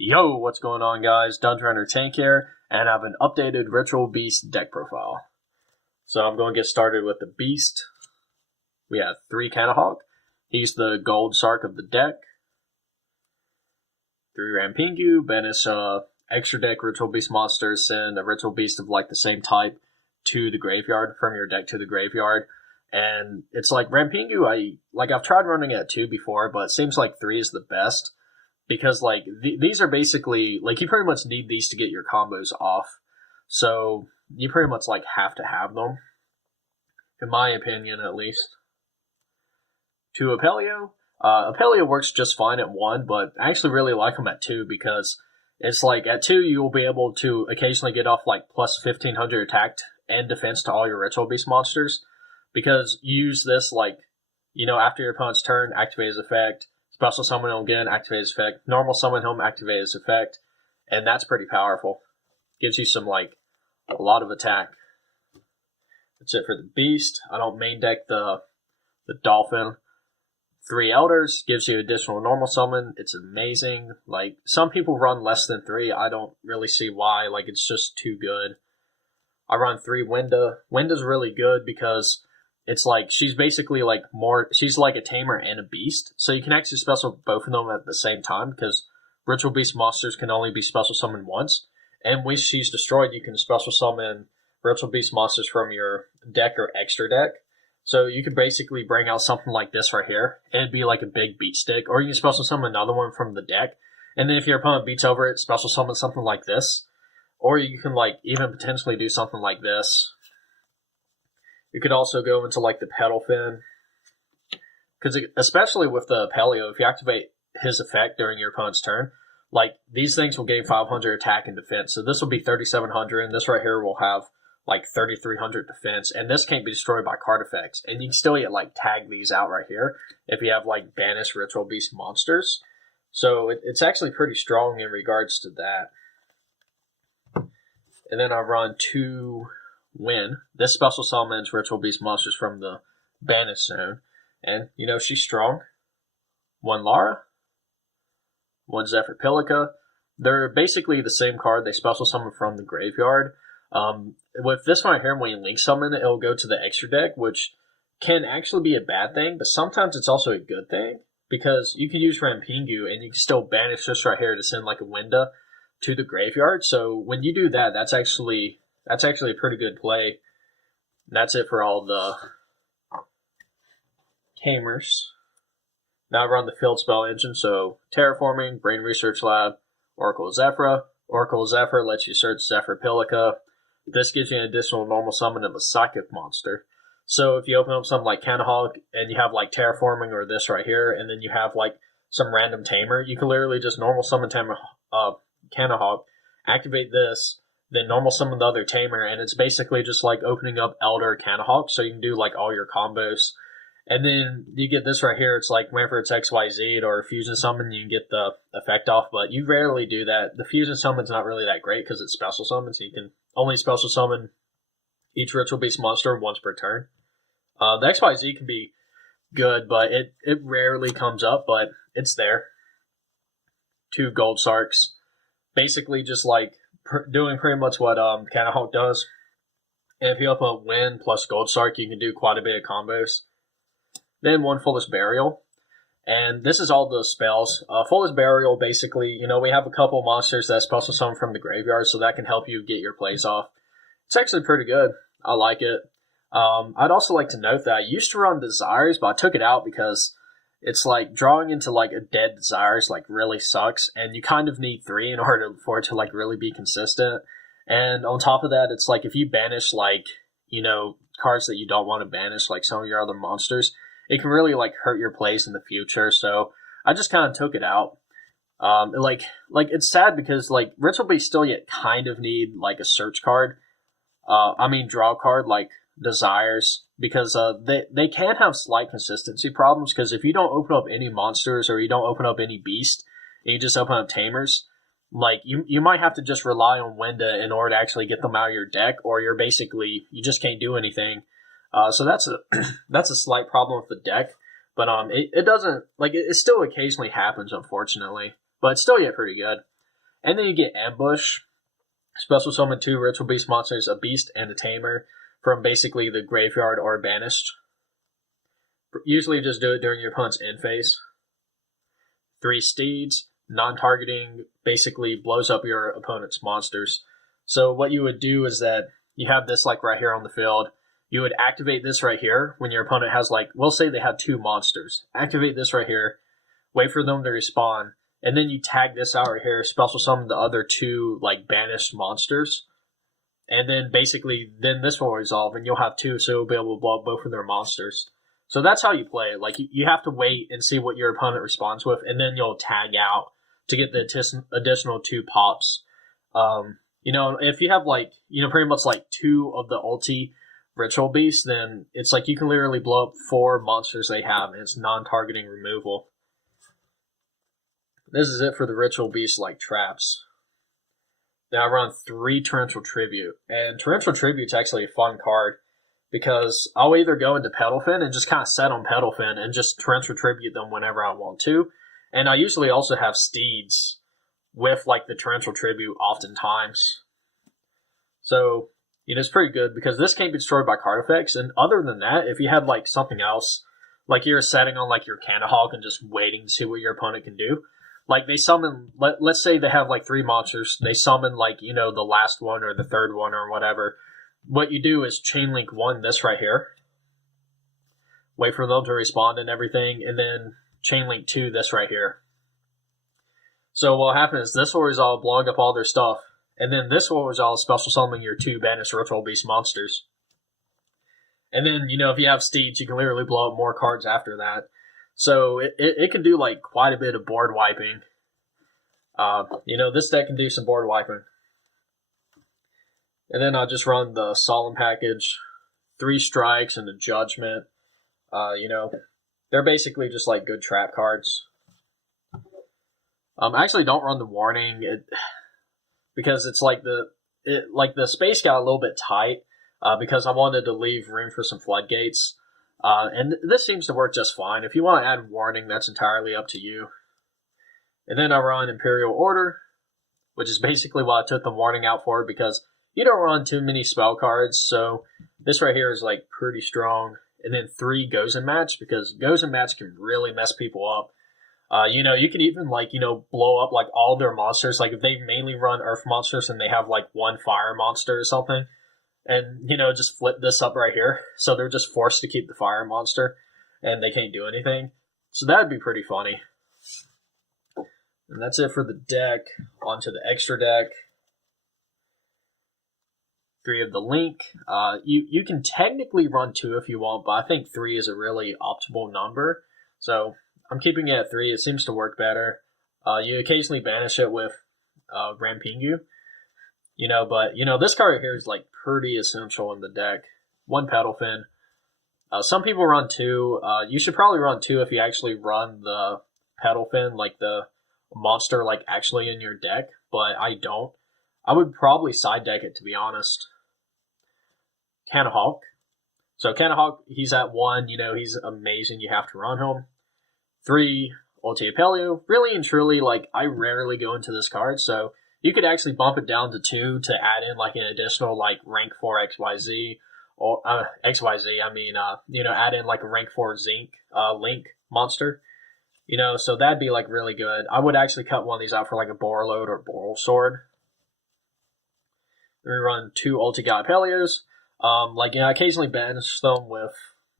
Yo, what's going on, guys? Dungeon Runner Tank here, and I have an updated Ritual Beast deck profile. So I'm going to get started with the Beast. We have 3 Canahawk. He's the gold Sark of the deck. 3 Rampingu, banish extra deck Ritual Beast monsters, send a Ritual Beast of like the same type to the graveyard, from your deck to the graveyard. And it's like Rampingu, I've tried running it at 2 before, but it seems like 3 is the best. Because, like, these are basically, like, you pretty much need these to get your combos off. So, you pretty much, like, have to have them. In my opinion, at least. To Apelio. Apelio works just fine at 1, but I actually really like him at 2 because it's like, at 2, you will be able to occasionally get off, like, plus 1500 attack and defense to all your Ritual Beast monsters. Because you use this, like, you know, after your opponent's turn, activate his effect. Special summon him again, activate his effect. Normal summon him, activate his effect. And that's pretty powerful. Gives you some, like, a lot of attack. That's it for the Beast. I don't main deck the Dolphin. 3 Elders gives you additional normal summon. It's amazing. Like, some people run less than 3. I don't really see why. Like, it's just too good. I run 3 Winda. Winda's really good because it's like, she's basically like she's like a tamer and a beast. So you can actually special both of them at the same time because Ritual Beast monsters can only be special summoned once. And when she's destroyed, you can special summon Ritual Beast monsters from your deck or extra deck. So you could basically bring out something like this right here. And it'd be like a big beat stick. Or you can special summon another one from the deck. And then if your opponent beats over it, special summon something like this. Or you can like even potentially do something like this. You could also go into like the Petal Fin. Because especially with the Apelio, if you activate his effect during your opponent's turn, like these things will gain 500 attack and defense. So this will be 3,700, and this right here will have like 3,300 defense. And this can't be destroyed by card effects. And you can still get like tag these out right here if you have like banished Ritual Beast monsters. So it's actually pretty strong in regards to that. And then I run 2 Win. This special summons Ritual Beast monsters from the Banish Zone. And, you know, she's strong. 1 Lara. 1 Zephyr Pilica. They're basically the same card. They special summon from the graveyard. With this one right here, when you link summon, it'll go to the extra deck, which can actually be a bad thing, but sometimes it's also a good thing. Because you can use Rampingu, and you can still banish this right here to send like a Winda to the graveyard. So when you do that, that's actually a pretty good play. And that's it for all the Tamers. Now I run the Field Spell Engine, so Terraforming, Brain Research Lab, Oracle Zephyr. Oracle Zephyr lets you search Zephyr Pilica. This gives you an additional normal summon of a Psychic monster. So if you open up something like Canahawk, and you have like Terraforming or this right here, and then you have like some random Tamer, you can literally just normal summon Canahawk, activate this, then normal summon the other Tamer, and it's basically just like opening up Elder Canahawk, so you can do like all your combos. And then you get this right here, it's like Rampart's XYZ or Fusion Summon, you can get the effect off, but you rarely do that. The Fusion Summon's not really that great because it's special summon, so you can only special summon each Ritual Beast monster once per turn. The XYZ can be good, but it rarely comes up, but it's there. 2 Gold Sarks. Basically just like doing pretty much what Canahawk does. And if you open up Wind plus Gold Sark, you can do quite a bit of combos. Then 1 Foolish Burial. And this is all the spells. Foolish Burial, basically, you know, we have a couple monsters that special summon from the graveyard, so that can help you get your plays off. It's actually pretty good. I like it. I'd also like to note that I used to run Desires, but I took it out because it's like drawing into like a dead Desires like really sucks, and you kind of need 3 in order for it to like really be consistent. And on top of that, it's like if you banish like, you know, cards that you don't want to banish, like some of your other monsters, it can really like hurt your plays in the future. So I just kind of took it out. Like it's sad because like Ritual Beast still yet kind of need like a search card. Draw card like Desires, because they can have slight consistency problems, because if you don't open up any monsters or you don't open up any beast and you just open up Tamers, like you might have to just rely on Winda in order to actually get them out of your deck, or you just can't do anything. So that's a slight problem with the deck, but it doesn't, like, it still occasionally happens, unfortunately, but it's still yet pretty good. And then you get Ambush. Special summon 2 Ritual Beast monsters, a Beast and a Tamer, from basically the graveyard or banished. Usually just do it during your opponent's end phase. 3 Steeds, non-targeting, basically blows up your opponent's monsters. So what you would do is that you have this like right here on the field. You would activate this right here when your opponent has like, we'll say they have 2 monsters. Activate this right here, wait for them to respawn, and then you tag this out right here, special summon the other 2 like banished monsters. And then basically, then this will resolve and you'll have 2, so you'll be able to blow up both of their monsters. So that's how you play it. Like, you have to wait and see what your opponent responds with, and then you'll tag out to get the additional 2 pops. If you have like, pretty much like 2 of the ulti Ritual Beasts, then it's like you can literally blow up 4 monsters they have, and it's non-targeting removal. This is it for the Ritual Beast like traps. Now I run 3 Torrential Tribute, and Torrential Tribute's actually a fun card because I'll either go into Petalfin and just kind of set on Petalfin and just Torrential Tribute them whenever I want to, and I usually also have Steeds with like the Torrential Tribute oftentimes. So it's pretty good because this can't be destroyed by card effects. And other than that, if you had like something else, like you're setting on like your Cannahawk and just waiting to see what your opponent can do, like they summon, let's say they have like 3 monsters, they summon like, the last one or the third one or whatever. What you do is chain link 1, this right here, wait for them to respond and everything, and then chain link 2, this right here. So what will happen is this will resolve blowing up all their stuff. And then this will resolve special summoning your 2 banished Ritual Beast monsters. And then, if you have Steeds, you can literally blow up more cards after that. So it can do like quite a bit of board wiping. This deck can do some board wiping. And then I'll just run the Solemn package, 3 Strikes and the Judgment. They're basically just like good trap cards. I actually don't run the Warning. Because it's like the space got a little bit tight because I wanted to leave room for some floodgates. And this seems to work just fine. If you want to add Warning, that's entirely up to you. And then I run Imperial Order, which is basically what I took the Warning out for because you don't run too many spell cards. So this right here is like pretty strong. And then 3 Goes and Match because Goes and Match can really mess people up. You can even blow up like all their monsters. Like if they mainly run Earth monsters and they have like 1 Fire monster or something, and just flip this up right here, so they're just forced to keep the Fire monster, and they can't do anything. So that'd be pretty funny. And that's it for the deck. On to the extra deck. 3 of the Link. You can technically run 2 if you want, but I think 3 is a really optimal number. So I'm keeping it at 3. It seems to work better. You occasionally banish it with Rampingu. But this card right here is like pretty essential in the deck. 1 Petalfin. Some people run 2. You should probably run 2 if you actually run the Petalfin, like the monster, like actually in your deck. But I don't. I would probably side deck it, to be honest. Cannahawk. So Cannahawk, he's at 1. He's amazing. You have to run him. 3 Ulti Apelio. Really and truly, like, I rarely go into this card, so you could actually bump it down to 2 to add in, like, an additional, like, rank 4 XYZ, or, add in, like, a rank 4 Link monster, so that'd be, like, really good. I would actually cut one of these out for, like, a Borreload or Boral Sword. Then we run 2 Ulti God Apelios. I occasionally banish them with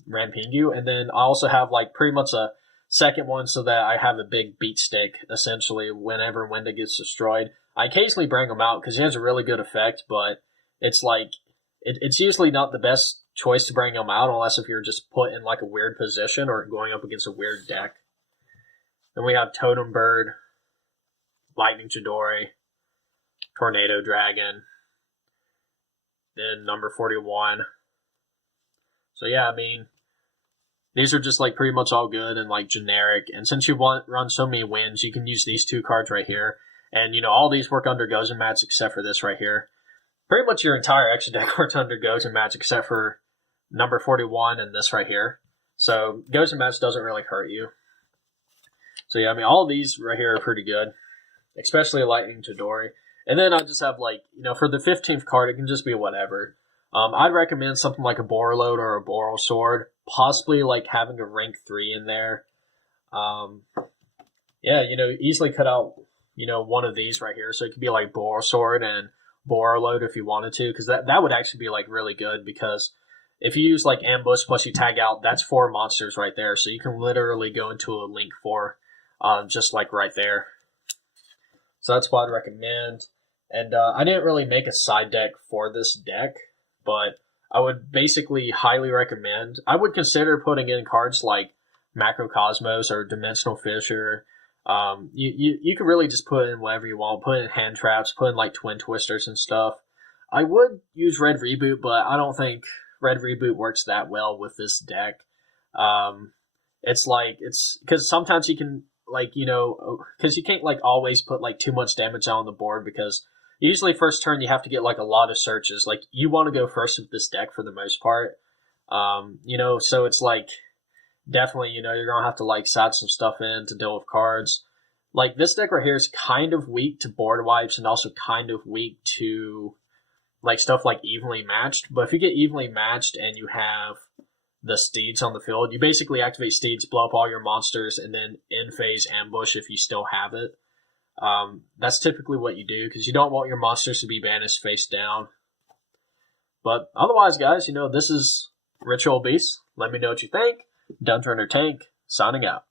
Rampingu, and then I also have, like, pretty much a second one so that I have a big beat stick, essentially, whenever Wenda gets destroyed. I occasionally bring him out because he has a really good effect, but it's like, it's usually not the best choice to bring him out unless if you're just put in like a weird position or going up against a weird deck. Then we have Totem Bird, Lightning Chidori, Tornado Dragon, then number 41. So yeah, these are just like pretty much all good and like generic. And since you run so many wins, you can use these 2 cards right here. And all these work under Goes and Match except for this right here. Pretty much your entire extra deck works under Goes and Match except for number 41 and this right here. So Goes and Match doesn't really hurt you. So yeah, all of these right here are pretty good. especially Lightning Chidori. And then I just have like, for the 15th card, it can just be whatever. I'd recommend something like a Borreload or a Boral Sword, possibly like having a rank 3 in there. Yeah, easily cut out, one of these right here. So it could be like Boral Sword and Borreload if you wanted to, because that would actually be like really good, because if you use like Ambush plus you tag out, that's 4 monsters right there. So you can literally go into a Link 4, just like right there. So that's what I'd recommend. And I didn't really make a side deck for this deck, but I would basically highly recommend. I would consider putting in cards like Macrocosmos or Dimensional Fissure. You could really just put in whatever you want. Put in Hand Traps, put in like Twin Twisters and stuff. I would use Red Reboot, but I don't think Red Reboot works that well with this deck. It's because sometimes you can because you can't like always put like too much damage on the board, because usually first turn you have to get like a lot of searches. Like you want to go first with this deck for the most part. So it's like definitely, you're gonna have to like side some stuff in to deal with cards. Like this deck right here is kind of weak to board wipes and also kind of weak to like stuff like evenly matched. But if you get evenly matched and you have the Steeds on the field, you basically activate Steeds, blow up all your monsters, and then in phase ambush if you still have it. That's typically what you do, because you don't want your monsters to be banished face down. But otherwise, guys, this is Ritual Beast. Let me know what you think. Dungeon Tank, signing out.